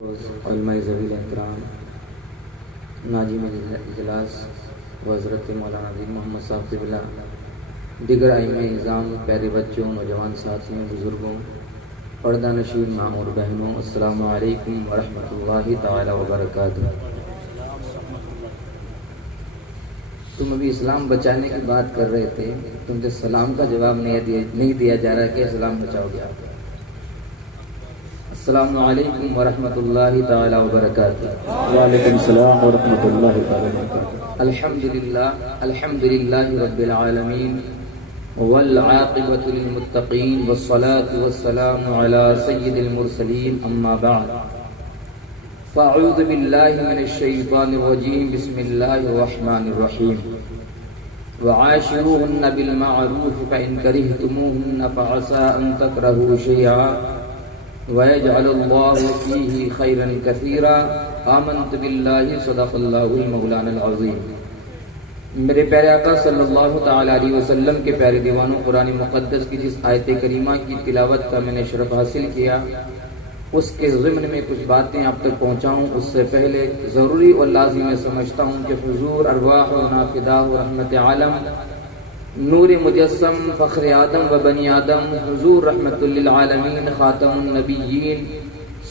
علماء ذویل احترام ناظم اجلاس و حضرت مولانا دین محمد صاحب قبلہ، دیگر ائمہ نظام، پیارے بچوں، نوجوان ساتھیوں، بزرگوں، پردہ نشین ماں اور بہنوں، السلام علیکم ورحمۃ اللہ تعالی وبرکاتہ۔ تم ابھی اسلام بچانے کی بات کر رہے تھے، تم سے سلام کا جواب نہیں دیا جا رہا کہ اسلام بچاؤ گے آپ۔ السلام علیکم ورحمۃ اللہ تعالی وبرکاتہ۔ وعلیکم السلام ورحمۃ اللہ تعالی وبرکاتہ۔ الحمد للہ رب العالمین والعاقبۃ للمتقین والصلاة والسلام علی سید المرسلین، اما بعد فاعوذ باللہ من الشیطان الرجیم، بسم اللہ الرحمن الرحیم۔ وعاشروہن بالمعروف فإن کرہتموہن فعسى ان تکرہوا شیئا وَيَجْعَلُ اللَّهُ فِيهِ خَيْرًا كَثِيرًا۔ آمنت باللہ، صدق اللہ المولانا العظیم۔ میرے پیارے آقا صلی اللہ تعالی علیہ وسلم کے پیارے دیوانوں، قرآن مقدس کی جس آیت کریمہ کی تلاوت کا میں نے شرف حاصل کیا، اس کے ضمن میں کچھ باتیں آپ تک پہنچاؤں، اس سے پہلے ضروری اور لازم میں سمجھتا ہوں کہ حضور ارواح و نافدہ و رحمت عالم، نور مجسم، فخر آدم و بنی آدم، حضور رحمت للعالمین، خاتم النبیین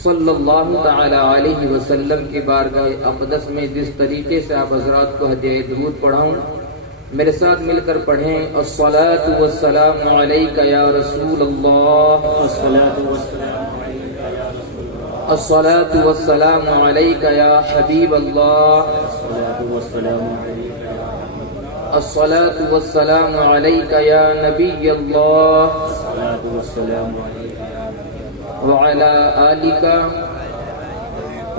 صلی اللہ تعالی علیہ وسلم کی بارگاہ اقدس میں جس طریقے سے آپ حضرات کو ہدیہ درود پڑھاؤں، میرے ساتھ مل کر پڑھیں۔ الصلاۃ والسلام علیک یا رسول اللہ، الصلاۃ والسلام علیک یا حبیب اللہ، الصلاة والسلام عليك يا نبي الله، وعلى آلك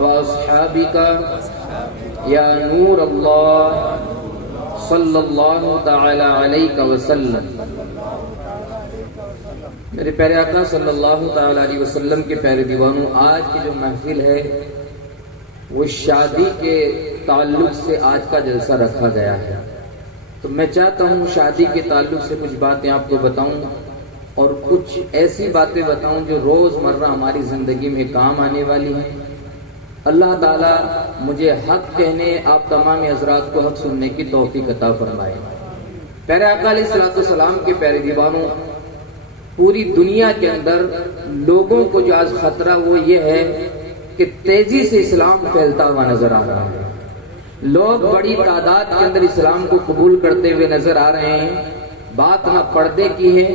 وأصحابك يا نور الله، صلى الله تعالى عليك وسلم۔ میرے پیارے آقا صلی اللہ تعالی علیہ وسلم کے پیارے دیوانوں، آج کی جو محفل ہے وہ شادی کے تعلق سے آج کا جلسہ رکھا گیا ہے، تو میں چاہتا ہوں شادی کے تعلق سے کچھ باتیں آپ کو بتاؤں اور کچھ ایسی باتیں بتاؤں جو روز مرہ ہماری زندگی میں کام آنے والی ہیں۔ اللہ تعالیٰ مجھے حق کہنے، آپ تمام حضرات کو حق سننے کی توفیق عطا فرمائے۔ پیارے آقا علیہ الصلوۃ والسلام کے پیارے دیوانوں، پوری دنیا کے اندر لوگوں کو جو آج خطرہ وہ یہ ہے کہ تیزی سے اسلام پھیلتا ہوا نظر آ رہا ہے، لوگ بڑی تعداد کے اندر اسلام کو قبول کرتے ہوئے نظر آ رہے ہیں۔ بات نہ پردے کی ہے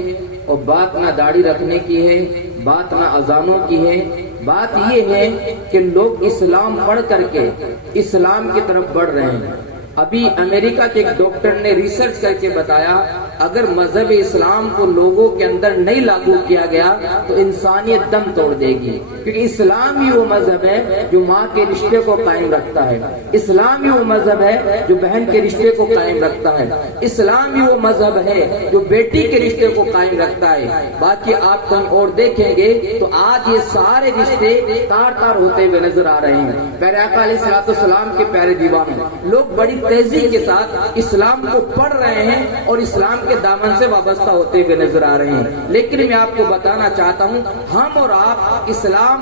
اور بات نہ داڑھی رکھنے کی ہے، بات نہ اذانوں کی ہے، بات یہ ہے کہ لوگ اسلام پڑھ کر کے اسلام کی طرف بڑھ رہے ہیں۔ ابھی امریکہ کے ایک ڈاکٹر نے ریسرچ کر کے بتایا، اگر مذہب اسلام کو لوگوں کے اندر نہیں لاگو کیا گیا تو انسانیت دم توڑ دے گی، کیونکہ اسلام ہی وہ مذہب ہے جو ماں کے رشتے کو قائم رکھتا ہے، اسلام ہی وہ مذہب ہے جو بہن کے رشتے کو قائم رکھتا ہے، اسلام ہی وہ مذہب ہے جو بیٹی کے رشتے کو قائم رکھتا ہے۔ باقی آپ کہیں اور دیکھیں گے تو آج یہ سارے رشتے تار تار ہوتے ہوئے نظر آ رہے ہیں۔ پیارے آقا علیہ الصلوۃ والسلام کے پیارے دیوانوں، لوگ بڑی تیزی کے ساتھ اسلام کو پڑھ رہے ہیں اور اسلام کے دامن سے وابستہ ہوتے ہوئے نظر آ رہے ہیں، لیکن میں آپ کو بتانا چاہتا ہوں ہم اور آپ اسلام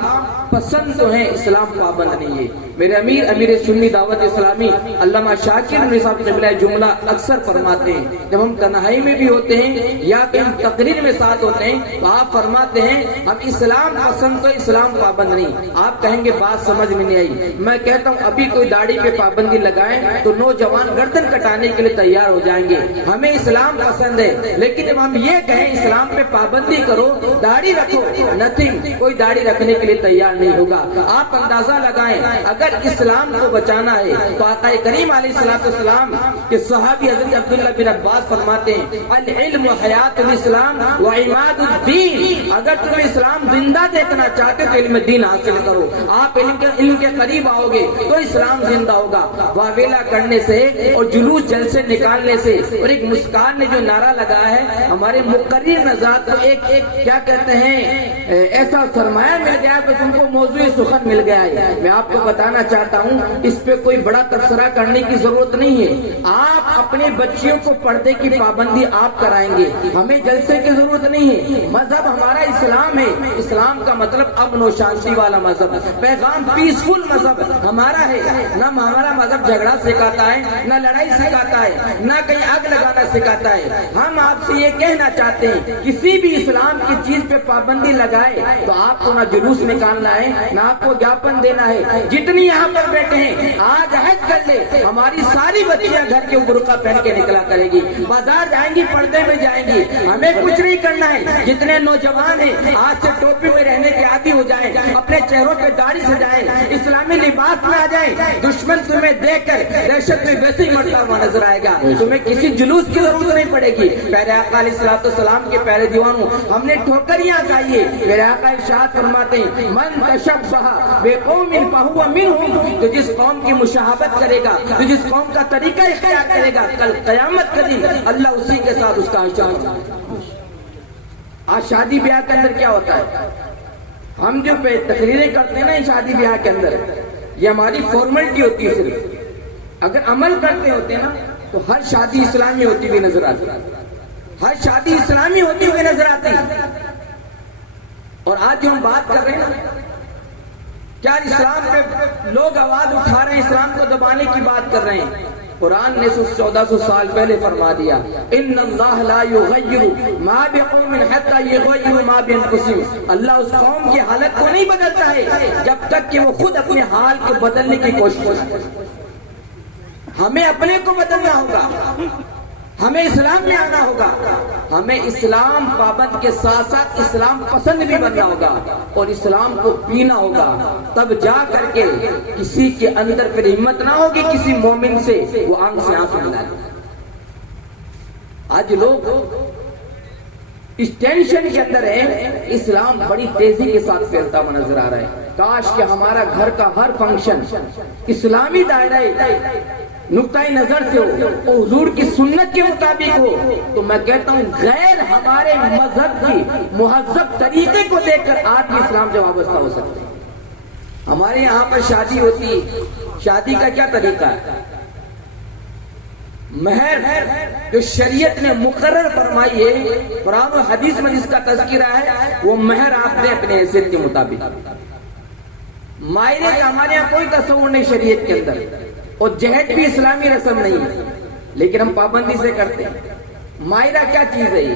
پسند تو ہیں، اسلام پابند نہیں ہے۔ میرے امیر سنی دعوت اسلامی علامہ شاکر نوری صاحب قبلہ جملہ اکثر فرماتے ہیں، جب ہم تنہائی میں بھی ہوتے ہیں یا کہ ہم تقریر میں ساتھ ہوتے ہیں تو آپ فرماتے ہیں ہم اسلام پسند تو اسلام پابند نہیں۔ آپ کہیں گے بات سمجھ میں نہیں آئی، میں کہتا ہوں ابھی کوئی داڑھی پہ پابندی لگائیں تو نوجوان گردن کٹانے کے لیے تیار ہو جائیں گے۔ ہمیں اسلام پسند ہے، لیکن جب ہم یہ کہیں اسلام پہ پابندی کرو، داڑھی رکھو، نتھنگ، کوئی داڑھی رکھنے کے لیے تیار نہیں ہوگا۔ آپ اندازہ لگائیں، اگر اسلام کو بچانا ہے تو آقا کریم علیہ الصلوۃ والسلام کے صحابی حضرت عبداللہ بن عباس فرماتے ہیں العلم حیات الاسلام و عماد الدین، اگر تم اسلام زندہ دیکھنا چاہتے تو علم دین حاصل کرو۔ آپ علم کے قریب آؤ گے تو اسلام زندہ ہوگا۔ واویلا کرنے سے اور جلوس جلسے نکالنے سے اور ایک مسکان نے جو نعرہ لگا ہے، ہمارے مقرر نژاد کو ایک کیا کہتے ہیں ایسا سرمایہ مل گیا کہ ان کو موضوع سخن مل گیا ہے۔ میں آپ کو بتانا چاہتا ہوں اس پہ کوئی بڑا تبصرہ کرنے کی ضرورت نہیں ہے، آپ اپنے بچیوں کو پردے کی پابندی آپ کرائیں گے، ہمیں جلسے کی ضرورت نہیں ہے۔ مذہب ہمارا اسلام ہے، اسلام کا مطلب امن و شانتی والا مذہب، پیغام پیسفل مذہب ہمارا ہے۔ نہ ہمارا مذہب جھگڑا سکھاتا ہے، نہ لڑائی سکھاتا ہے، نہ کہیں آگ لگانا سکھاتا ہے۔ ہم آپ سے یہ کہنا چاہتے ہیں کسی بھی اسلام کی چیز پہ پابندی لگائے تو آپ کو نہ جلوس نکالنا ہے، نہ آپ کو جاپن دینا ہے۔ جتنی یہاں پر بیٹھے ہیں آج عہد کر لے، ہماری ساری بچیاں گھر کے برقع پہن کے نکلا کرے گی، بازار جائیں گی پردے میں جائیں گی، ہمیں کچھ نہیں کرنا ہے۔ جتنے نوجوان ہیں آج سے ٹوپی میں رہنے کے عادی ہو جائیں، اپنے چہروں پہ داڑھی سجائیں، اسلامی لباس میں آ جائیں، دشمن تمہیں دیکھ کر دہشت میں ویسے ہی مرتا ہوا نظر آئے گا، تمہیں کسی جلوس کی ضرورت نہیں پڑے گی۔ پیارے آقا علیہ الصلوۃ والسلام کے پیارے دیوانوں، ہم نے ٹھوکریاں کھائی ہے، میرے آقا ارشاد فرماتے ہیں من تشبہ بقوم فہو منہم، تو جس قوم کی مشابہت کرے گا، تو جس قوم کا طریقہ اختیار کرے گا، کل قیامت کے دن اللہ اسی کے ساتھ اس کا حشر ہوگا۔ آج شادی بیاہ کے اندر کیا ہوتا ہے، ہم جو تقریریں کرتے ہیں نا شادی بیاہ کے اندر، یہ ہماری فارمیلٹی ہوتی ہے صرف، اگر عمل کرتے ہوتے نا تو ہر شادی اسلامی ہوتی ہوئی نظر آتی، ہر شادی اسلامی ہوتی ہوئی نظر آتی۔ اور آج جو ہم بات کر رہے ہیں نا، کیا اسلام پہ لوگ آواز اٹھا رہے ہیں، اسلام کو دبانے کی بات کر رہے ہیں۔ قرآن نے 1400 سال پہلے فرما دیا ان اللہ لا یغیر ما بقوم حتی یغیروا ما بانفسہم، اللہ اس قوم کی حالت کو نہیں بدلتا ہے جب تک کہ وہ خود اپنے حال کو بدلنے کی کوشش کرے۔ ہمیں اپنے کو بدلنا ہوگا، ہمیں اسلام میں آنا ہوگا، ہمیں اسلام پابند کے ساتھ ساتھ اسلام پسند بھی بننا ہوگا اور اسلام کو پینا ہوگا، تب جا کر کے کسی کے اندر پھر ہمت نہ ہوگی کسی مومن سے وہ آنکھ سے آنکھ ملائے۔ آج لوگ اس ٹینشن کے اندر ہے، اسلام بڑی تیزی کے ساتھ پھیلتا ہوا نظر آ رہا ہے۔ کاش کہ ہمارا گھر کا ہر فنکشن اسلامی دائرہ نقطۂ نظر سے ہو، حضور کی سنت کے مطابق ہو، تو میں کہتا ہوں غیر ہمارے مذہب کی مہذب طریقے کو دیکھ کر آدمی اسلام سے وابستہ ہو سکتے ہیں۔ ہمارے یہاں پر شادی ہوتی، شادی کا کیا طریقہ ہے؟ مہر جو شریعت نے مقرر فرمائی ہے، قرآن و حدیث میں جس کا تذکرہ ہے، وہ مہر آپ نے اپنے حیثیت کے مطابق۔ مائرے کا ہمارے یہاں کوئی تصور نہیں شریعت کے اندر، اور جہیز بھی اسلامی رسم نہیں ہے، لیکن ہم پابندی سے کرتے ہیں۔ مائرہ کیا چیز ہے؟ یہ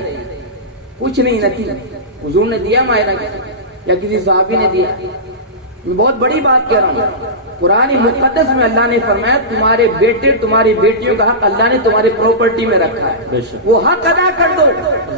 کچھ نہیں نتی، حضور نے دیا مائرہ یا کسی صحابی نے دیا؟ میں بہت بڑی بات کہہ رہا ہوں، قرآن مقدس میں اللہ نے فرمایا تمہارے بیٹے تمہاری بیٹیوں کا حق اللہ نے تمہاری پراپرٹی میں رکھا ہے، وہ حق ادا کر دو۔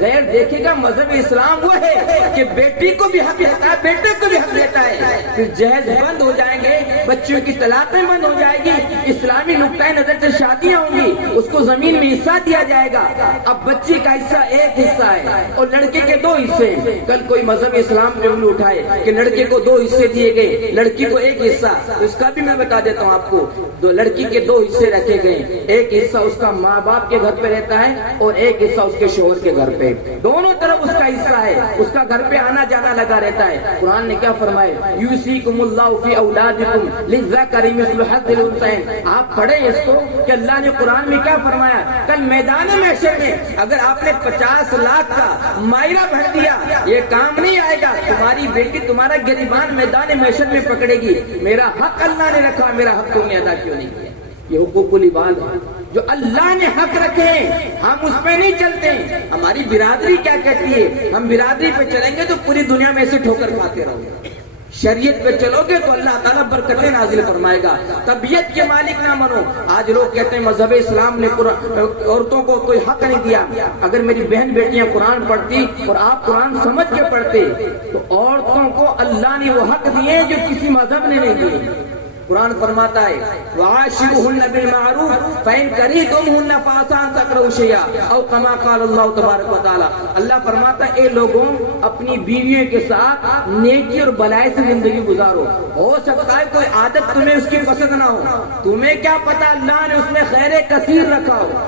غیر دیکھے گا مذہب اسلام وہ ہے کہ بیٹی کو بھی حق دیتا ہے، بیٹے کو بھی حق دیتا ہے، پھر جہیز بند ہو جائیں گے، بچیوں کی طلاقیں بند ہو جائے گی، اسلامی نقطۂ نظر سے شادیاں ہوں گی، اس کو زمین میں حصہ دیا جائے گا۔ اب بچی کا حصہ ایک حصہ ہے اور لڑکے کے 2 حصے ہیں۔ کل کوئی مذہب اسلام پہ انگلی اٹھائے کہ لڑکے کو 2 حصے دیے گئے، لڑکی کو 1 حصہ، اس کا بھی میں بتا دیتا ہوں آپ کو، لڑکی کے 2 حصے رکھے گئے، ایک حصہ اس کا ماں باپ کے گھر پہ رہتا ہے اور ایک حصہ اس کے شوہر کے گھر پہ، دونوں طرف اس کا حصہ ہے، اس کا گھر پہ آنا جانا لگا رہتا ہے۔ قرآن نے کیا فرمایا؟ یوصیکم اللہ فی اولادکم للذکر مثل حظ الانثیین۔ آپ پڑھیں اس کو کہ اللہ نے قرآن میں کیا فرمایا۔ کل میدان محشر میں اگر آپ نے 50 لاکھ کا مائرہ بھر دیا، یہ کام نہیں آئے گا، تمہاری بیٹی تمہارا گریبان میدان محشر میں پکڑے گی، میرا حق اللہ نے رکھا، میرا حق تم نے ادا کیوں نہیں کیا؟ یہ حقوق العباد ہے جو اللہ نے حق رکھے ہیں، ہم اس پہ نہیں چلتے ہیں۔ ہماری برادری کیا کہتی ہے؟ ہم برادری پہ چلیں گے تو پوری دنیا میں ایسے ٹھوکر کھاتے رہو گے، شریعت پہ چلو گے تو اللہ تعالیٰ برکتیں نازل فرمائے گا۔ طبیعت کے مالک نہ بنو۔ آج لوگ کہتے ہیں مذہب اسلام نے عورتوں کو کوئی حق نہیں دیا۔ اگر میری بہن بیٹیاں قرآن پڑھتی اور آپ قرآن سمجھ کے پڑھتے تو عورتوں کو اللہ نے وہ حق دیے جو کسی مذہب نے نہیں دیے۔ قرآن فرماتا ہے وَعَاشِرُهُنَّ بِالْمَعْرُوفِ فَإِنْ كَرِهْتُمُوهُنَّ فَعَسَىٰ أَن تَكْرَهُوا شَيْئًا أَوْ كَمَا قَالَ اللَّهُ تَبَارَكَ وَتَعَالَىٰ۔ اللہ فرماتا ہے اے لوگوں اپنی بیویوں کے ساتھ نیکی اور بھلائی سے زندگی گزارو، ہو سکتا ہے کوئی عادت تمہیں اس کی پسند نہ ہو، تمہیں کیا پتا اللہ نے اس میں خیر کثیر رکھا ہو،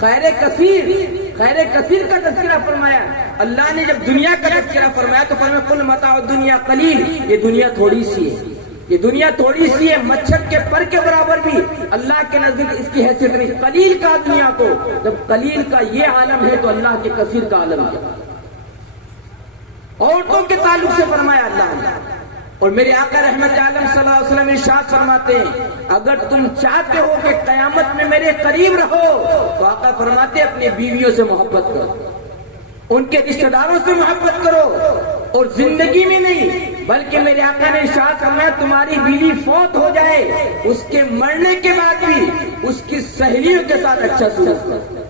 خیر کثیر۔ خیر کثیر کا تذکرہ فرمایا. اللہ نے جب دنیا کا تذکرہ فرمایا تو فرمایا قل متاع الدنیا قلیل، یہ دنیا تھوڑی سی ہے، یہ دنیا تھوڑی سی ہے، مچھر کے پر کے برابر بھی اللہ کے نزدیک اس کی حیثیت نہیں. قلیل کا دنیا کو، جب قلیل کا یہ عالم ہے تو اللہ کے کثیر کا عالم ہے. عورتوں کے تعلق سے فرمایا اللہ نے. اور میرے آقا رحمت عالم صلی اللہ علیہ وسلم ارشاد فرماتے ہیں اگر تم چاہتے ہو کہ قیامت میں میرے قریب رہو تو آقا فرماتے اپنی بیویوں سے محبت کرو، ان کے رشتہ داروں سے محبت کرو، اور زندگی میں نہیں بلکہ میرے آقا نے ارشاد فرمایا تمہاری بیوی فوت ہو جائے اس کے مرنے کے بعد بھی اس کی سہیلیوں کے ساتھ اچھا سلوک کرو،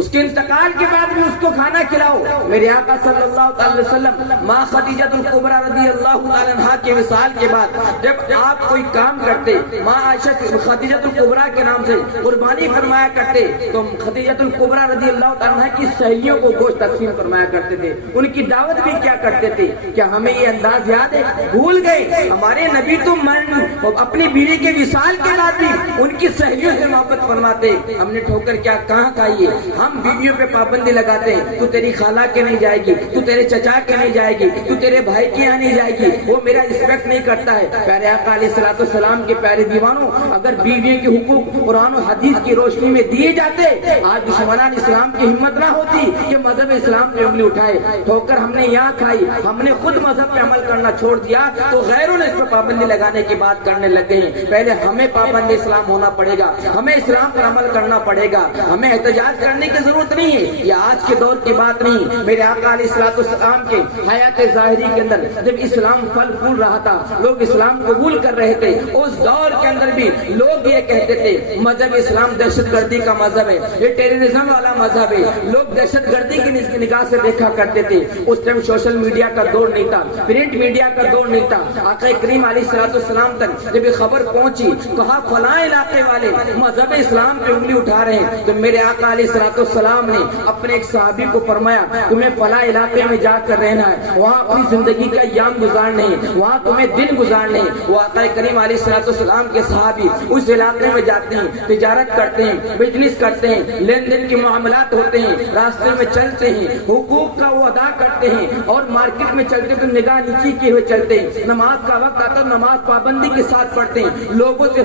اس کے انتقال کے بعد بھی اس کو کھانا کھلاؤ. میرے آقا صلی اللہ علیہ وسلم ماں خدیجہ الکبریٰ رضی اللہ تعالی عنہا کے وصال کے بعد جب آپ کوئی کام کرتے ماں عائشہ خدیجہ الکبریٰ کے نام سے قربانی فرمایا کرتے تو خدیجہ الکبریٰ رضی اللہ تعالی عنہا کی سہیلیوں کو گوشت تقسیم فرمایا کرتے تھے، ان کی دعوت بھی کیا کرتے تھے. کیا ہمیں یہ انداز یاد ہے؟ بھول گئے. ہمارے نبی تو اپنی بیوی کے وصال کے بعد بھی ان کی سہیلیوں سے محبت فرماتے. ہم نے ٹھوکر کیا کہاں کھائی ہے؟ ہم بیویوں پہ پابندی لگاتے ہیں تو تیری خالہ کے نہیں جائے گی، تو تیرے چچا کے نہیں جائے گی، تو تیرے بھائی کے یہاں نہیں جائے گی، وہ میرا رسپیکٹ نہیں کرتا ہے. پیارے آقا علیہ الصلوۃ والسلام کے پیارے دیوانوں اگر بیویوں کے حقوق قرآن و حدیث کی روشنی میں دیے جاتے آج دشمنان اسلام کی ہمت نہ ہوتی کہ مذہب اسلام پہ انگلی اٹھائے. ٹھوکر ہم نے یہاں کھائی، ہم نے خود مذہب پہ عمل کرنا چھوڑ دیا تو غیروں نے اس پر پابندی لگانے کی بات کرنے لگے ہیں. پہلے ہمیں پابند اسلام ہونا پڑے گا، ہمیں اسلام پر عمل کرنا پڑے گا. ہمیں احتجاج کرنے کی ضرورت نہیں ہے، یہ آج کے دور کی بات نہیں. میرے آقا علیہ الصلوۃ والسلام کے حیات ظاہری کے اندر جب اسلام پھل پھول رہا تھا، لوگ اسلام قبول کر رہے تھے، اس دور کے اندر بھی لوگ یہ کہتے تھے مذہب اسلام دہشت گردی کا مذہب ہے، یہ ٹیررزم والا مذہب ہے. لوگ دہشت گردی کی نگاہ سے دیکھا کرتے تھے. اس ٹائم سوشل میڈیا کا دور نہیں تھا، پرنٹ میڈیا کا دور نہیں تھا. آقا کریم علیہ الصلوۃ والسلام تک جب یہ خبر پہنچی کہا فلاں علاقے والے مذہب اسلام پہ انگلی اٹھا رہے ہیں تو میرے آقا علیہ الصلوۃ والسلام نے اپنے ایک صحابی کو فرمایا تمہیں فلاں علاقے میں جا کر رہنا ہے، وہاں اپنی زندگی کا ایام گزارنے ہیں، وہاں تمہیں دن گزارنے ہیں. وہ آقا کریم علیہ الصلوۃ والسلام کے صحابی اس علاقے میں جاتے ہیں، تجارت کرتے ہیں، بزنس کرتے ہیں، لین دین کے معاملات ہوتے ہیں، راستے میں چلتے ہیں، حقوق کا وہ ادا کرتے ہیں اور مارکیٹ میں چلتے تو نگاہ نیچی کیے ہوئے چلتے ہیں. نماز کا وقت آتا نماز پابندی کے ساتھ پڑھتے ہیں، لوگوں سے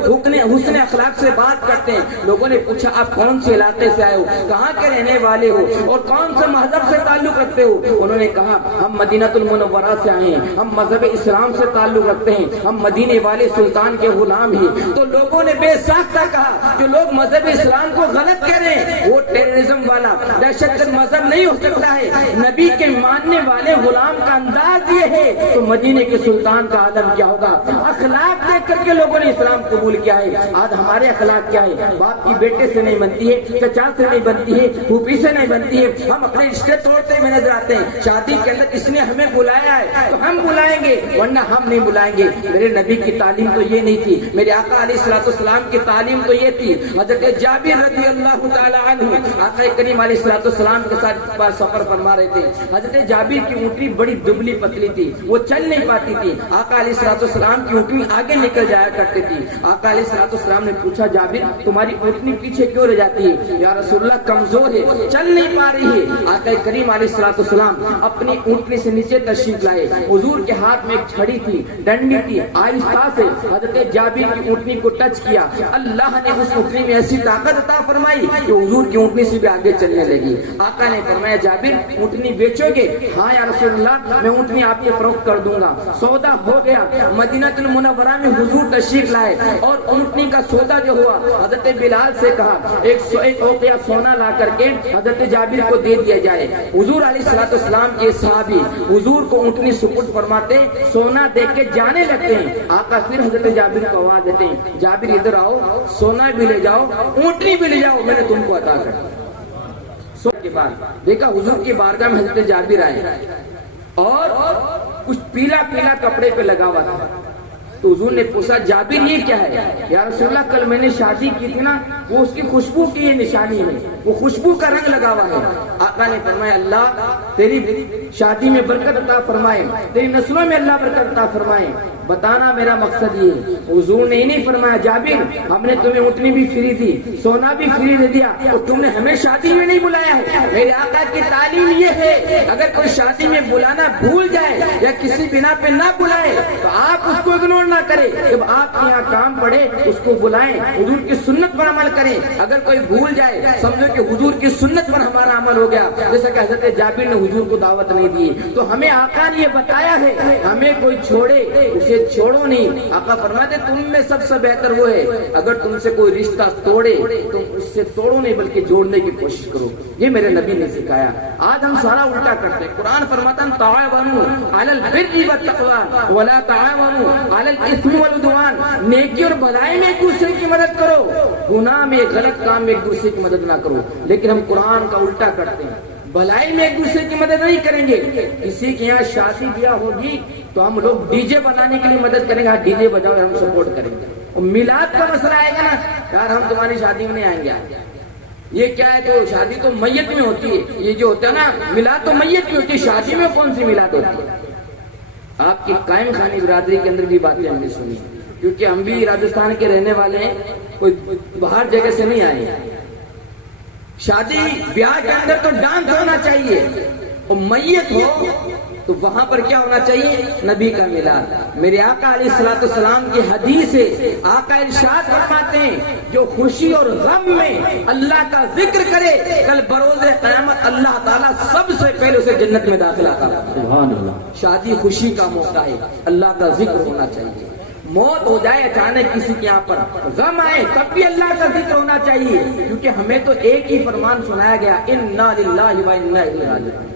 حسن اخلاق سے بات کرتے ہیں. لوگوں نے پوچھا آپ کون سے علاقے سے آئے ہو، کہاں کے رہنے والے ہو اور کون سے مذہب سے تعلق رکھتے ہو؟ انہوں نے کہا ہم مدینہ المنورہ سے آئے ہیں، ہم مذہب اسلام سے تعلق رکھتے ہیں، ہم مدینے والے سلطان کے غلام ہیں. تو لوگوں نے بے ساختہ کہا جو لوگ مذہب اسلام کو غلط کہہ رہے ہیں وہ ٹیررزم والا دہشت گرد مذہب نہیں ہو سکتا ہے. نبی کے ماننے والے غلام کا انداز یہ ہے تو مدینے کے سلطان کا عالم کیا ہوگا؟ اخلاق دیکھ کر کے لوگوں نے اسلام قبول کیا ہے. آج ہمارے اخلاق کیا ہے؟ باپ کی بیٹے سے نہیں بنتی ہے، چچا سے نہیں بنتی ہے، پھوپھی سے نہیں بنتی ہے. ہم اپنے رشتے توڑتے ہوئے نظر آتے ہیں. شادی کے اندر اس نے ہمیں بلایا ہے تو ہم بلائیں گے ورنہ ہم نہیں بلائیں گے. میرے نبی کی تعلیم تو یہ نہیں تھی، میرے آقا علیہ الصلوۃ والسلام کی تعلیم تو یہ تھی. حضرت جابر رضی اللہ تعالی عنہ آقا کریم علیہ الصلوۃ والسلام کے ساتھ سفر فرما رہے تھے. حضرت جابر کی اونٹنی بڑی دبلی پتلی تھی، وہ چل نہیں پاتی تھی. آقا علیہ الصلوۃ والسلام کی اونٹنی آگے نکل جایا کرتی تھی. آقا علیہ الصلوۃ والسلام نے پوچھا جابر تمہاری اونٹنی پیچھے کیوں رہ جاتی ہے؟ یا رسول اللہ کمزور ہے، چل نہیں پا رہی ہے. آقا کریم علیہ الصلوۃ والسلام اپنی اونٹنی سے نیچے تشریف لائے. حضور کے ہاتھ میں ایک چھڑی تھی، ڈنڈی تھی. آہستہ سے حضرت جابر کی اونٹنی کو ٹچ کیا. اللہ نے اس اونٹنی میں ایسی طاقت عطا فرمائی کہ حضور کی اونٹنی سے بھی آگے چلنے لگی. آقا نے فرمایا جابر اونٹنی بیچو گے؟ ہاں یا رسول اللہ میں اونٹنی آپ کو فروخت کر دوں گا. سودا ہو گیا. مدینہ المنورہ میں حضور تشریف لائے اور اونٹنی کا سودا جو ہوا حضرت بلال سے کہا ایک اوقیہ سونا لا کر کے حضرت جابر کو دے دیا جائے. حضور علیہ الصلوۃ والسلام کے صحابی حضور کو اونٹنی سپرد فرماتے، سونا دے کے جانے لگتے ہیں. آقا پھر حضرت جابر کو آواز دیتے ہیں جابر ادھر آؤ، سونا بھی لے جاؤ، اونٹنی بھی لے جاؤ، میں نے تم کو عطا کر. کے بعد دیکھا حضور کی بارگاہ میں حضرت جابر آئے اور کچھ پیلا پیلا کپڑے پہ لگا ہوا تھا. تو حضور نے پوچھا جابر یہ کیا ہے؟ یا رسول اللہ کل میں نے شادی کی تھی نا، وہ اس کی خوشبو کی یہ نشانی ہے، وہ خوشبو کا رنگ لگا ہوا ہے. آقا نے فرمایا اللہ تیری شادی میں برکت عطا فرمائے، تیری نسلوں میں اللہ برکت عطا فرمائے. بتانا میرا مقصد یہ ہے، حضور نے نہیں فرمایا جابر ہم نے تمہیں اٹھنی بھی فری دی، سونا بھی فری دے دیا اور تم نے ہمیں شادی میں نہیں بلایا ہے۔ میرے آقا کی تعلیم یہ ہے اگر کوئی شادی میں بلانا بھول جائے یا کسی بنا پہ نہ بلائے تو آپ اس کو اگنور نہ کریں، جب آپ یہاں کام پڑے اس کو بلائیں، حضور کی سنت پر عمل کریں۔ اگر کوئی بھول جائے سمجھو کہ حضور کی سنت پر ہمارا عمل ہو گیا، جیسا کہ حضرت جابر نے حضور کو دعوت نہیں دی، تو ہمیں آقا نے یہ بتایا ہے ہمیں کوئی چھوڑے اسے چھوڑو نہیں۔ آقا فرماتے تم میں سب سے بہتر وہ ہے اگر تم سے کوئی رشتہ توڑے تم اس سے توڑو نہیں بلکہ جوڑنے کی کوشش کرو، یہ میرے نبی نے سکھایا۔ آج ہم سارا الٹا کرتے ہیں، قرآن فرماتا ہے تعاونوا علی البر والتقوی ولا تعاونوا علی الاثم والعدوان، نیکی اور بھلائی میں ایک دوسرے کی مدد کرو، گناہ میں غلط کام میں ایک دوسرے کی مدد نہ کرو۔ لیکن ہم قرآن کا الٹا کرتے ہیں، بھلائی میں ایک دوسرے کی مدد نہیں کریں گے۔ کسی کے یہاں شادی بیاہ ہوگی تو ہم لوگ ڈی جے بنانے کے لیے مدد کریں گے، ہاں ڈی جے بجاؤ ہم سپورٹ کریں گے۔ اور میلاد کا مسئلہ آئے گا نا یار ہم تمہاری شادی میں نہیں آئیں گے، یہ کیا ہے تو شادی تو میت میں ہوتی ہے، یہ جو ہوتا ہے نا میلاد تو میت میں ہوتی ہے، شادی میں کون سی میلاد ہوتی ہے؟ آپ کی قائم خانی برادری کے اندر بھی باتیں ہم نے سنی، کیونکہ ہم بھی راجستھان کے رہنے والے ہیں، کوئی باہر جگہ سے نہیں آئے ہیں۔ شادی بیاہ کے اندر تو ڈانس ہونا چاہیے، اور میت ہو تو وہاں پر کیا ہونا چاہیے؟ نبی کا میلاد۔ میرے آقا علیہ الصلوۃ والسلام کی حدیث ہے، آقا ارشاد فرماتے ہیں جو خوشی اور غم میں اللہ کا ذکر کرے کل بروز قیامت اللہ تعالیٰ سب سے پہلے اسے جنت میں داخل آتا ہے۔ سبحان اللہ۔ شادی خوشی کا موقع ہے، اللہ کا ذکر ہونا چاہیے۔ موت ہو جائے اچانک کسی کے یہاں پر، غم آئے تب بھی اللہ کا ذکر ہونا چاہیے، کیونکہ ہمیں تو ایک ہی فرمان سنایا گیا انا للہ و انا الیہ راجعون۔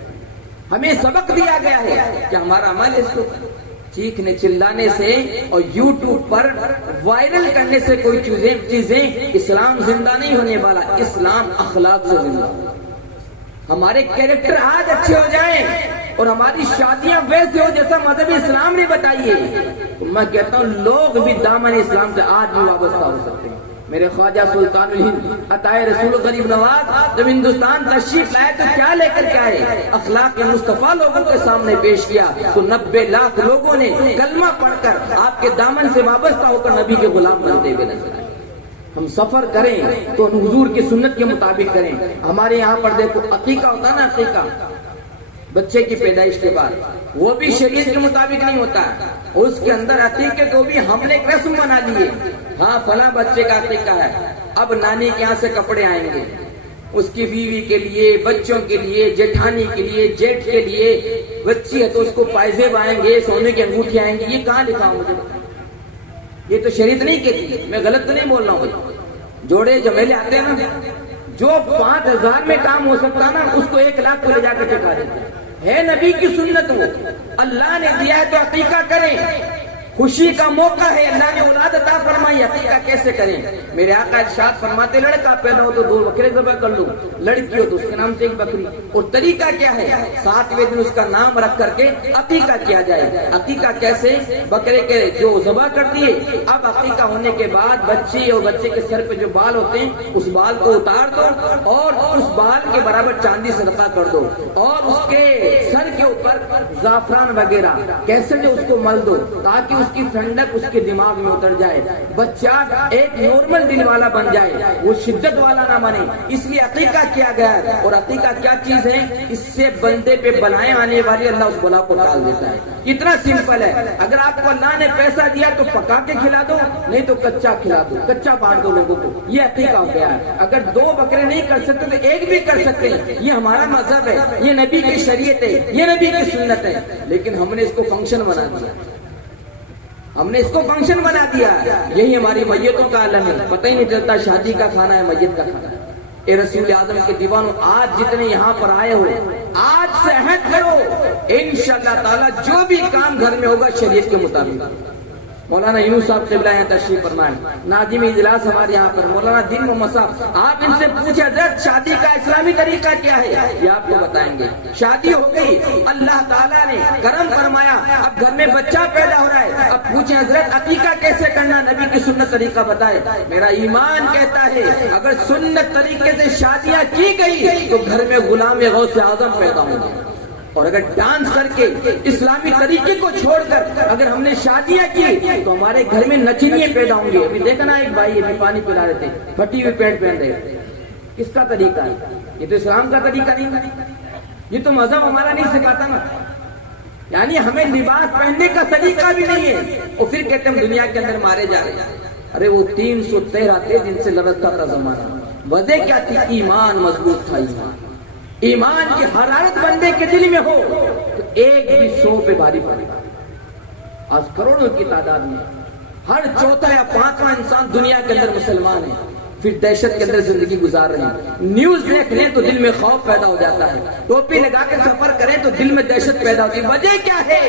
ہمیں سبق دیا گیا ہے کہ ہمارا عمل اس کو چیخنے چلانے سے اور یوٹیوب پر وائرل کرنے سے کوئی چیزیں اسلام زندہ نہیں ہونے والا، اسلام اخلاق سے زندہ۔ ہمارے کیریکٹر آج اچھے ہو جائیں اور ہماری شادیاں ویسے ہو جیسا مذہب اسلام نے بتائی ہے، تو میں کہتا ہوں لوگ بھی دامن اسلام سے آج بھی وابستہ ہو سکتے ہیں۔ میرے خواجہ سلطان الہند عطائے رسول غریب نواز جب ہندوستان تشریف لائے تو کیا لے کر کے آئے؟ اخلاق مصطفیٰ لوگوں کے سامنے پیش کیا، تو 90 لاکھ لوگوں نے کلمہ پڑھ کر آپ کے دامن سے وابستہ ہو کر نبی کے غلام بنتے ہوئے نظر آئے۔ ہم سفر کریں تو حضور کی سنت کے مطابق کریں۔ ہمارے یہاں پر دیکھو عقیقہ ہوتا ہے نا، عقیقہ بچے کی پیدائش کے بعد، وہ بھی شریعت کے مطابق نہیں ہوتا ہے، اس کے اندر عقیقے کو بھی ہم نے ایک رسم بنا لی ہے، ہاں فلاں بچے کا عقیقہ ہے، اب نانی کے یہاں سے کپڑے آئیں گے، اس کی بیوی کے لیے، بچوں کے لیے، جیٹھانی کے لیے، جیٹھ کے لیے، بچی ہے تو اس کو پائزیب آئیں گے، سونے کی انگوٹھی آئیں گی، یہ کہاں لکھا ہوں مجھے؟ یہ تو شریعت نہیں کہتی، میں غلط تو نہیں بول رہا ہوں۔ جوڑے جمیلے آتے ہیں نا، جو 5000 میں کام ہو سکتا نا اس کو 1 لاکھ کو لے جا کر ٹکا دیتے ہے۔ نبی کی سنت وہ اللہ نے دیا ہے تو عقیقہ کریں، خوشی کا موقع ہے، اللہ نے اولاد عطا فرمائی، عقیقہ کیسے کریں؟ میرے آقا ارشاد فرماتے لڑکا پیدا ہو تو 2 بکرے ذبح کر لو، لڑکی ہو تو اس کے نام سے 1 بکری۔ اور طریقہ کیا ہے؟ 7ویں دن اس کا نام رکھ کر کے عقیقہ کیا جائے۔ عقیقہ کیسے؟ بکرے کے جو ذبح کر دیے، اب عقیقہ ہونے کے بعد بچی اور بچے کے سر پہ جو بال ہوتے ہیں اس بال کو اتار دو اور اس بال کے برابر چاندی صدقہ کر دو، اور اس کے سر کے اوپر زعفران وغیرہ کیسے جو اس کو مل دو تاکہ اس کی ٹھنڈک اس کے دماغ میں اتر جائے، بچہ ایک نارمل دل والا بن جائے، وہ شدت والا نہ بنے، اس لیے عقیقہ کیا گیا ہے۔ اور عقیقہ کیا چیز ہے؟ اس سے بندے پہ بلائیں آنے والی اللہ اس بلا کو ٹال دیتا ہے۔ اتنا سمپل ہے، اگر آپ کو اللہ نے پیسہ دیا تو پکا کے کھلا دو، نہیں تو کچا کھلا دو، کچا بانٹ دو لوگوں کو، یہ عقیقہ ہو گیا ہے۔ اگر 2 بکرے نہیں کر سکتے تو 1 بھی کر سکتے ہیں، یہ ہمارا مذہب ہے، یہ نبی کی شریعت ہے، یہ نبی کی سنت ہے، لیکن ہم نے اس کو فنکشن بنا دیا، ہم نے اس کو فنکشن بنا دیا۔ یہی ہماری میتوں کا عالم ہے، پتہ ہی نہیں چلتا شادی کا کھانا ہے میت کا کھانا ہے۔ اے رسول اعظم کے دیوانوں، آج جتنے یہاں پر آئے ہو آج سے عہد کرو انشاءاللہ تعالی جو بھی کام گھر میں ہوگا شریعت کے مطابق۔ مولانا یونس صاحب قبلہ یہاں تشریف فرمائیں، ناظم اجلاس ہمارے یہاں پر مولانا دین محمد صاحب، آپ ان سے پوچھیں حضرت شادی کا اسلامی طریقہ کیا ہے؟ یہ آپ کو بتائیں گے۔ شادی ہو گئی، اللہ تعالیٰ نے کرم فرمایا، اب گھر میں بچہ پیدا ہو رہا ہے، اب پوچھیں حضرت عقیقہ کیسے کرنا؟ نبی کی سنت طریقہ بتائے۔ میرا ایمان کہتا ہے اگر سنت طریقے سے شادیاں کی گئی تو گھر میں غلام غوث اعظم پیدا ہوں گے۔ اور اگر ڈانس کر کے اسلامی طریقے کو چھوڑ کر اگر ہم نے شادیاں کی تو ہمارے گھر میں نچنیے پیدا ہوں گے. ابھی دیکھا نا ایک بھائی ابھی پانی پلا رہے تھے, پھٹی ہوئی پینٹ پہن رہے. کس کا طریقہ ہے یہ؟ تو اسلام کا طریقہ نہیں, یہ تو مذہب ہمارا نہیں سکھاتا نا. یعنی ہمیں لباس پہننے کا طریقہ بھی نہیں ہے, اور پھر کہتے ہم دنیا کے اندر مارے جا رہے ہیں. ارے وہ 313 تھے جن سے لڑتا تھا زمانہ. وجہ کیا تھی؟ ایمان مضبوط تھا. ایمان کی حرارت بندے کے دل میں ہو تو ایک بھی 100 پہ بھاری پڑے گا. آج کروڑوں کی تعداد میں ہر چوتھا یا پانچواں انسان دنیا کے اندر مسلمان ہے, پھر دہشت کے اندر زندگی گزار رہے ہیں. نیوز دیکھ لیں تو دل میں خوف پیدا ہو جاتا ہے, ٹوپی لگا کے سفر کریں تو دل میں دہشت پیدا ہوتی ہے. وجہ کیا ہے؟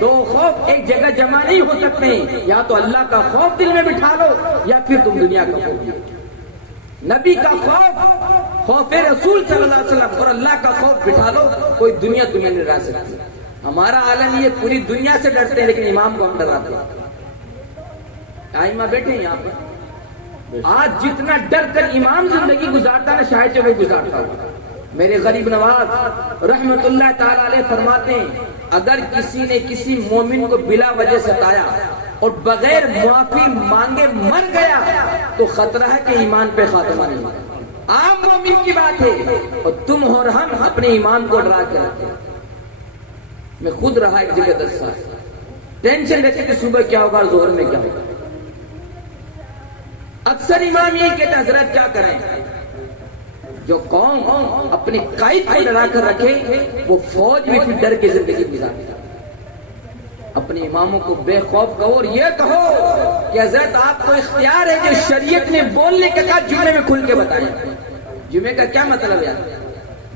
دو خوف ایک جگہ جمع نہیں ہو سکتے. یا تو اللہ کا خوف دل میں بٹھا لو یا پھر تم دنیا کا خوف. نبی کا خوف, خوف رسول صلی اللہ علیہ وسلم اور اللہ کا خوف بٹھا لو, کوئی دنیا تمہیں نہیں ڈرا سکتی. ہمارا عالم یہ پوری دنیا سے ڈرتے ہیں لیکن امام کو ہم ڈراتے ہیں. ائمہ بیٹھے ہیں یہاں پر, آج جتنا ڈر کر امام زندگی گزارتا نا شاید وہ گزارتا ہوگا. میرے غریب نواز رحمت اللہ تعالی علیہ فرماتے ہیں اگر کسی نے کسی مومن کو بلا وجہ ستایا اور بغیر معافی مانگے مر گیا تو خطرہ ہے کہ ایمان پہ خاتمہ نہیں. عام مومن کی بات ہے, اور تم اور ہم اپنے ایمان کو ڈرا کے رکھتے ہیں. میں خود رہا ایک جگہ 10 سال, ٹینشن رہتی کہ صبح کیا ہوگا ظہر میں کیا ہوگا. اکثر امام یہی کہتے ہیں حضرت کیا کریں, جو قوم اپنے قائد کو ڈرا کر رکھے وہ فوج بھی پھر ڈر کے زندگی گزارتی ہے. اپنے اماموں کو بے خوف کہو اور یہ کہو کہ حضرت آپ کو اختیار ہے کہ شریعت نے بولنے کا کہا جمعے میں کھل کے بتایا. جمعے کا کیا مطلب ہے؟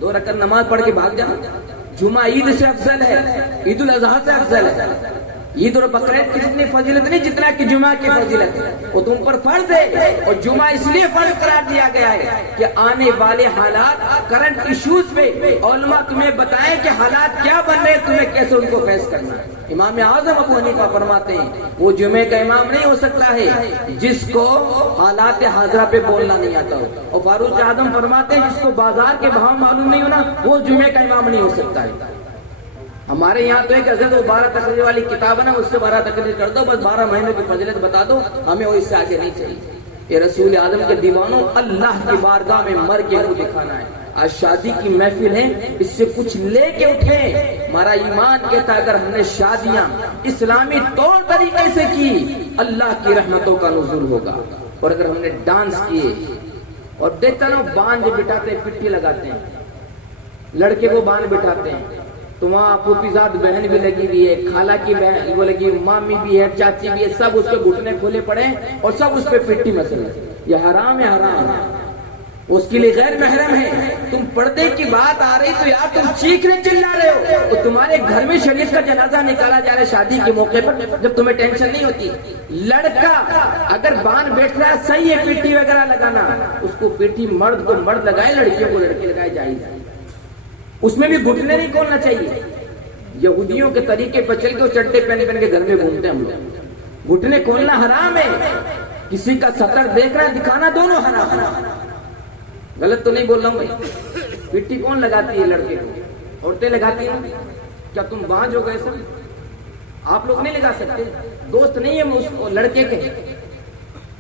2 رکعت نماز پڑھ کے بھاگ جانا. جمعہ عید سے افضل ہے, عید الاضحیٰ سے افضل ہے. عید اور بقرعید کی جتنی فضیلت نہیں جتنا کہ جمعہ کی فضیلت ہے, وہ تم پر فرض ہے. اور جمعہ اس لیے فرض قرار دیا گیا ہے کہ آنے والے حالات کرنٹ ایشوز پہ علماء تمہیں بتائیں کہ حالات کیا بن رہے, تمہیں کیسے ان کو فیس کرنا ہے. امام اعظم ابو حنیفہ فرماتے ہیں وہ جمعے کا امام نہیں ہو سکتا ہے جس کو حالات حاضرہ پہ بولنا نہیں آتا ہو. اور فاروق اعظم فرماتے ہیں جس کو بازار کے بھاؤ معلوم نہیں ہونا وہ جمعے کا امام نہیں ہو سکتا ہے. ہمارے یہاں تو ایک حضرت وہ 12 تقریر والی کتاب ہے نا, اس سے 12 تقریر کر دو, بس 12 مہینے کی فضیلت بتا دو, ہمیں وہ اس سے آگے نہیں چاہیے. یہ رسول اعظم کے دیوانوں اللہ کی بارگاہ میں مر کے وہ دکھانا ہے. آج شادی کی محفل ہے, اس سے کچھ لے کے اٹھیں. ہمارا ایمان کہتا ہے اگر ہم نے شادیاں اسلامی طور طریقے سے کی اللہ کی رحمتوں کا نزول ہوگا. اور اگر ہم نے ڈانس کیے اور دیکھتا نا باندھ بٹھاتے ہیں, پٹھی لگاتے ہیں, لڑکے کو باندھ بٹھاتے ہیں تو وہاں پھوپھی زاد بہن بھی لگی ہوئی ہے, خالہ کی بہن وہ لگی ہوئی, مامی بھی ہے, چاچی بھی ہے, سب اس کے گھٹنے کھولے پڑے اور سب اس پہ پٹھی مسل ہے. یہ حرام ہے, حرام ہے, اس کے لیے غیر محرم ہے. تم پردے کی بات آ رہی تو یار تم چیخنے چلا رہے ہو, اور تمہارے گھر میں شریعت کا جنازہ نکالا جا رہا ہے شادی کے موقع پر, جب تمہیں ٹینشن نہیں ہوتی. لڑکا اگر باندھ بیٹھ رہا ہے صحیح ہے پٹھی وغیرہ لگانا, اس کو پٹھی مرد کو مرد لگائے, لڑکیوں کو لڑکی لگائے, جائز ہے. اس میں بھی گھٹنے نہیں کھولنا چاہیے. یہودیوں کے طریقے پر چل کے وہ چڈے پہن پہن کے گھر میں گھومتے ہیں ہم لوگ. گھٹنے کھولنا حرام ہے, کسی کا سطر دیکھ رہا ہے دکھانا دونوں حرام. غلط تو نہیں بول رہا ہوں بھائی. پٹھی کون لگاتی ہے لڑکے کو؟ عورتیں لگاتی ہیں. کیا تم بانجھ ہو گئے سب؟ آپ لوگ نہیں لگا سکتے؟ دوست نہیں ہے اس لڑکے کے؟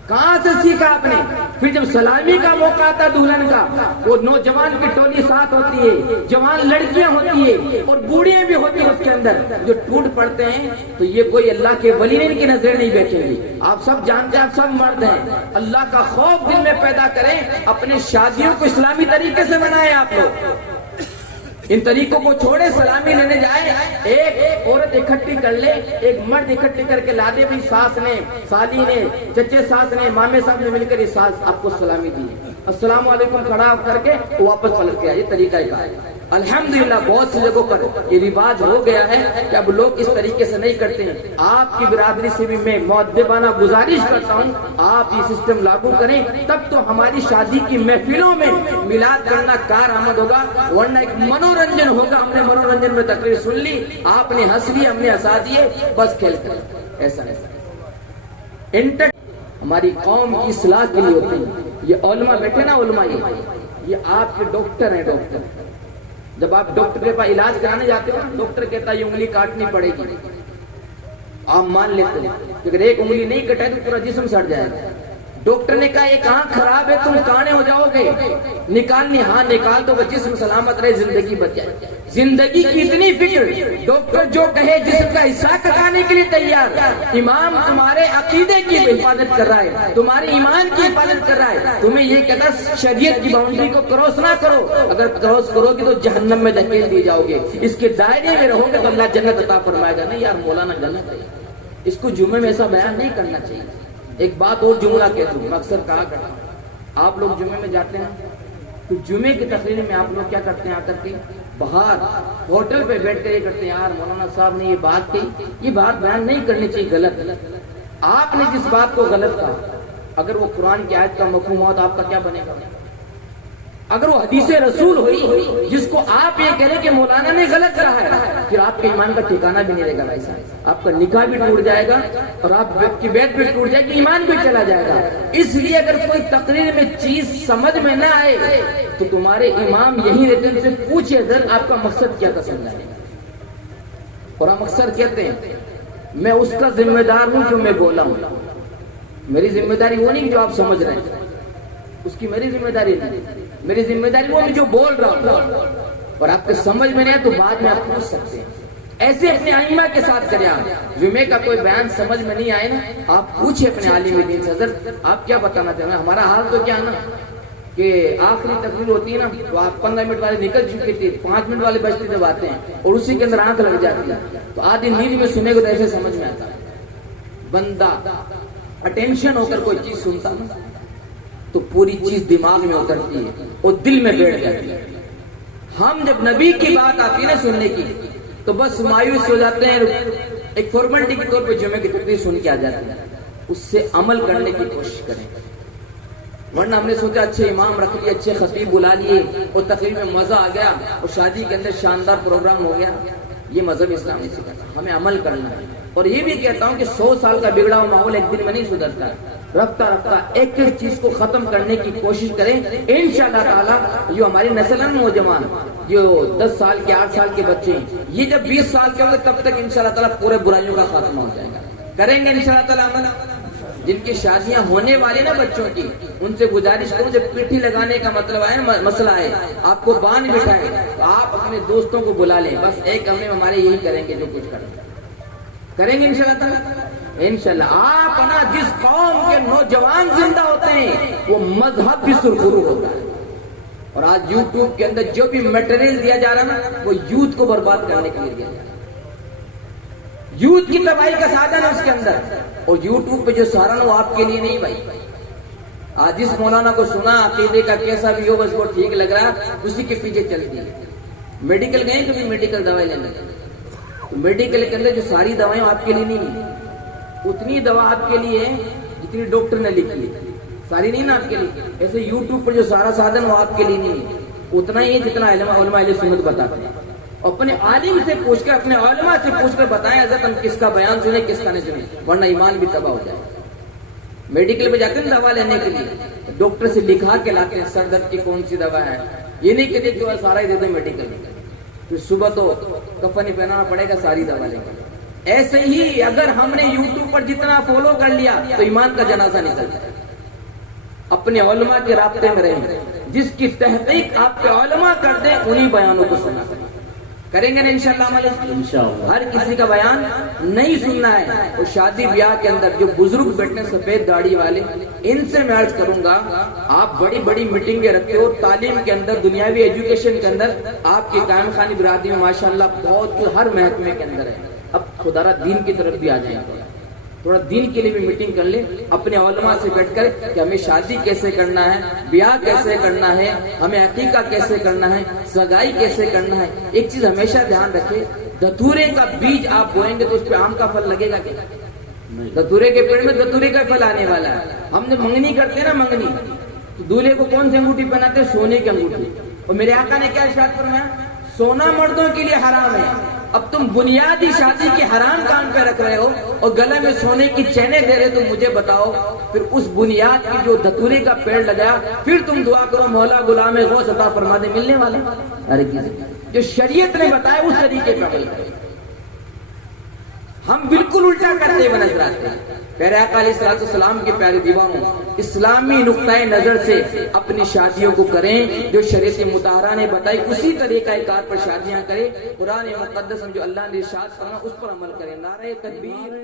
کہاں سے سیکھا آپ نے؟ پھر جب سلامی کا موقع آتا دلہن کا, وہ نوجوان کی ٹولی ساتھ ہوتی ہے, جوان لڑکیاں ہوتی ہے اور بوڑھیاں بھی ہوتی ہیں اس کے اندر, جو ٹوٹ پڑتے ہیں تو یہ کوئی اللہ کے ولی نے ان کی نظر نہیں بیٹھیں گے. آپ سب جانتے ہیں, آپ سب مرد ہیں. اللہ کا خوف دل میں پیدا کریں, اپنے شادیوں کو اسلامی طریقے سے بنائیں. آپ لوگ ان طریقوں کو چھوڑے, سلامی لینے جائے, ایک عورت اکٹھی کر لے, ایک مرد اکٹھی کر کے لا دے, بھی ساس نے, سالی نے, چچے ساس نے, مامے صاحب نے مل کر یہ ساس آپ کو سلامی دی, السلام علیکم کھڑا کر کے واپس پلٹ گیا. یہ طریقہ کا ہے. الحمدللہ بہت سی جگہوں پر یہ رواج ہو گیا ہے کہ اب لوگ اس طریقے سے نہیں کرتے ہیں. آپ کی برادری سے بھی میں مؤدبانہ گزارش کرتا ہوں, آپ یہ سسٹم لاگو کریں, تب تو ہماری شادی کی محفلوں میں میلاد کرنا کارآمد ہوگا. ورنہ ایک منورنجن ہوگا, ہم نے منورنجن میں تقریر سن لی, آپ نے ہنس لی, ہم نے ہنسا دیے, بس کھیل کر. ایسا ہماری قوم کی اصلاح کے لیے ہوتی ہے. یہ علماء بیٹھے نا, علماء یہ آپ کے ڈاکٹر ہیں, ڈاکٹر جب آپ ڈاکٹر کے پاس علاج کرانے جاتے ہو، ڈاکٹر کہتا ہے یہ انگلی کاٹنی پڑے گی، آپ مان لیتے ہیں کہ اگر ایک انگلی نہیں کٹائے تو پورا جسم سڑ جائے گا۔ ڈاکٹر نے کہا ایک آنکھ خراب ہے، تم کانے ہو جاؤ گے، نکالنی، ہاں نکال دو، جسم سلامت رہے، زندگی بچ جائے۔ زندگی کی اتنی فکر، ڈاکٹر جو کہے جسم کا حصہ کٹانے کے لیے تیار۔ امام تمہارے عقیدے کی حفاظت کر رہا ہے، تمہارے ایمان کی حفاظت کر رہا ہے، تمہیں یہ کہتا شریعت کی باؤنڈری کو کراس نہ کرو، اگر کراس کرو گے تو جہنم میں دھکیل دیے جاؤ گے، اس کے دائرے میں رہو گے تو اللہ جنت عطا فرمائے گا۔ نہیں یار مولانا غلط ہے، اس کو جمعے میں ایسا بیان نہیں کرنا چاہیے۔ ایک بات اور جملہ کہتا ہوں، اکثر کہا کرتا ہوں، آپ لوگ جمعے میں جاتے ہیں تو جمعے کی تقریر میں آپ لوگ کیا کرتے ہیں، آ کر کے باہر ہوٹل پہ بیٹھ کر یہ کرتے ہیں، یار مولانا صاحب نے یہ بات کہی، یہ بات بیان نہیں کرنی چاہیے، غلط۔ آپ نے جس بات کو غلط کہا، اگر وہ قرآن کی آیت کا مفہوم ہوا تو آپ کا کیا بنے گا؟ اگر وہ حدیث رسول ہوئی جس کو آپ یہ کہہ رہے کہ مولانا نے غلط کہا ہے، پھر آپ کے ایمان کا ٹھکانہ بھی نہیں رہے گا بھائی صاحب، آپ کا نکاح بھی ٹوٹ جائے گا اور آپ کی بیعت بھی ٹوٹ جائے گی، ایمان بھی چلا جائے گا۔ اس لیے اگر کوئی تقریر میں چیز سمجھ میں نہ آئے تو تمہارے امام یہی رہتے ہیں، ان سے پوچھے حضرت آپ کا مقصد کیا تھا سمجھانے، اور ہم اکثر کہتے ہیں میں اس کا ذمہ دار ہوں جو میں بولا ہوں، میری ذمہ داری وہ نہیں جو آپ سمجھ رہے ہیں، اس کی میری ذمہ داری نہیں، میری ذمہ داری وہ جو بول رہا ہوں، اور آپ کے سمجھ میں نہیں ہے تو بعد میں آپ پوچھ سکتے ہیں۔ ایسے اپنے ائمہ کے ساتھ کریں، آپ جمعے کا کوئی بیان سمجھ میں نہیں آئے نا، آپ پوچھیں اپنے عالم دین سے، حضرت آپ کیا بتانا چاہیں گے؟ ہمارا حال تو کیا نا کہ آخری تقریر ہوتی ہے نا تو آپ 15 منٹ والے نکل چکے تھے، 5 منٹ والے بچتے جب آتے ہیں اور اسی کے اندر آنکھ لگ جاتی ہے، تو آدھی نیند میں سنے گا تو ایسے سمجھ میں آتا ہے۔ بندہ اٹینشن ہو کر کوئی چیز سنتا نا تو پوری چیز دماغ میں اترتی ہے اور دل میں بیٹھ جاتی ہے۔ ہم جب نبی کی بات آتی ہے نا سننے کی تو بس مایوس ہو جاتے ہیں، ایک فارمیلٹی کے طور پہ جمعے کی تقریر سن کے آ جاتے ہیں، اس سے عمل کرنے کی کوشش کریں، ورنہ ہم نے سوچا اچھے امام رکھ لیے، اچھے خطیب بلا لیے اور تقریر میں مزہ آ گیا اور شادی کے اندر شاندار پروگرام ہو گیا، یہ مذہب اسلام نہیں سکھاتا۔ ہمیں عمل کرنا ہے، اور یہ بھی کہتا ہوں کہ 100 سال کا بگڑا ہوا ماحول ایک دن میں نہیں سدھرتا، رفتہ رفتہ ایک ایک چیز کو ختم کرنے کی کوشش کریں، انشاءاللہ تعالی جو ہماری نسل ہے نوجوان، جو 10 سال کے 8 سال کے بچے ہیں، یہ جب 20 سال کے ہوں گے تب تک انشاءاللہ تعالی پورے برائیوں کا خاتمہ ہو جائے گا۔ کریں گے انشاءاللہ تعالی عمل۔ جن کی شادیاں ہونے والی نا بچوں کی، ان سے گزارش کروں جب پیٹھی لگانے کا مطلب ہے مسئلہ ہے، آپ کو باندھ بٹھائے تو آپ اپنے دوستوں کو بلا لیں، بس ایک ہمیں ہمارے یہی کریں گے جو کچھ کریں گے انشاءاللہ تعالی۔ انشاءاللہ آپ نا جس قوم کے نوجوان زندہ ہوتے ہیں وہ مذہب بھی سرخرو ہوتا ہے، اور آج یوٹیوب کے اندر جو بھی میٹیریل دیا جا رہا ہے وہ یوتھ کو برباد کرنے کے لیے دیا جا رہا ہے، یوتھ کی تباہی کا سادھن ہے اس کے اندر، اور یوٹیوب پہ جو سارا نا وہ آپ کے لیے نہیں بھائی۔ آج جس مولانا کو سنا عقیدے کا کیسا بھی ہو بس وہ ٹھیک لگ رہا ہے اسی کے پیچھے چلتی ہے۔ میڈیکل گئے کبھی میڈیکل دوائی لینے، میڈیکل کے اندر جو ساری دوائیں آپ کے لیے نہیں ہیں، اتنی دوا آپ کے لیے ہے جتنی ڈاکٹر نے لکھی ہے، ساری نہیں نا آپ کے لیے۔ ایسے یوٹیوب پر جو سارا سادھن وہ آپ کے لیے نہیں ہے، اتنا ہی ہے جتنا علماء اہل سنت بتاتے ہیں۔ اپنے عالم سے پوچھ کر، اپنے علماء سے پوچھ کر بتائیں حضرت ہم کس کا بیان سنیں کس کا نہیں سنیں، ورنہ ایمان بھی تباہ ہو جائے۔ میڈیکل میں جاتے ہیں دوا لینے کے لیے، ڈاکٹر سے لکھا کے لاتے ہیں سر درد کی کون سی دوا ہے، یہ نہیں کہتے جو سارا ہی دے دیں میڈیکل میں، پھر صبح تو کفن ہی پہنانا پڑے گا ساری دوا لے کر۔ ایسے ہی اگر ہم نے یوٹیوب پر جتنا فالو کر لیا تو ایمان کا جنازہ نکلتا ہے۔ اپنے علماء کے رابطے میں رہیں، جس کی تحقیق آپ کے علماء کر دیں انہی بیانوں کو سنا کریں گے نا انشاءاللہ۔ ہر کسی کا بیان نہیں سننا ہے، اور شادی بیاہ کے اندر جو بزرگ بیٹھنے سفید داڑھی والے، ان سے میں عرض کروں گا آپ بڑی بڑی میٹنگیں رکھتے ہو، تعلیم کے اندر دنیاوی ایجوکیشن کے اندر آپ کی قائم خانی برادری میں ماشاءاللہ بہت ہر محکمے کے اندر ہے، اب خدا را دین کی طرف بھی آ جائیں گے، تھوڑا دین کے لیے بھی میٹنگ کر لیں اپنے علماء سے بیٹھ کر کہ ہمیں شادی کیسے کرنا ہے، بیاہ کیسے کرنا ہے، ہمیں عقیقہ کیسے کرنا ہے، سگائی کیسے کرنا ہے۔ ایک چیز ہمیشہ دھیان رکھیں، دھتورے کا بیج آپ بوئیں گے تو اس پہ آم کا پھل لگے گا کیا؟ دھتورے کے پیڑ میں دھتورے کا پھل آنے والا ہے۔ ہم نے منگنی کرتے ہیں نا، منگنی تو دولہے کو کون سی انگوٹھی پہناتے ہیں؟ سونے کی انگوٹھی، اور میرے آقا نے کیا ارشاد فرمایا؟ سونا مردوں کے لیے حرام ہے۔ اب تم بنیادی شادی کے حرام کام پہ رکھ رہے ہو اور گلے میں سونے کی چینیں دے رہے، تو مجھے بتاؤ پھر اس بنیاد کی جو دھتورے کا پیڑ لگایا، پھر تم دعا کرو مولا غلام غوث عطا فرما دے، ملنے والا؟ ارے جو شریعت نے بتایا اس طریقے پہ عمل کریں. ہم بالکل الٹا کرتے ہوئے نظر آتے ہیں. پیارے آقا علیہ السلام کے پیارے دیوانوں، اسلامی نقطۂ نظر سے اپنی شادیوں کو کریں جو شریعت مطہرہ نے بتائی، اسی طریقہ کار پر شادیاں کریں. قرآن مقدس میں جو اللہ نے ارشاد فرمایا اس پر عمل کریں. نعرہ تکبیر.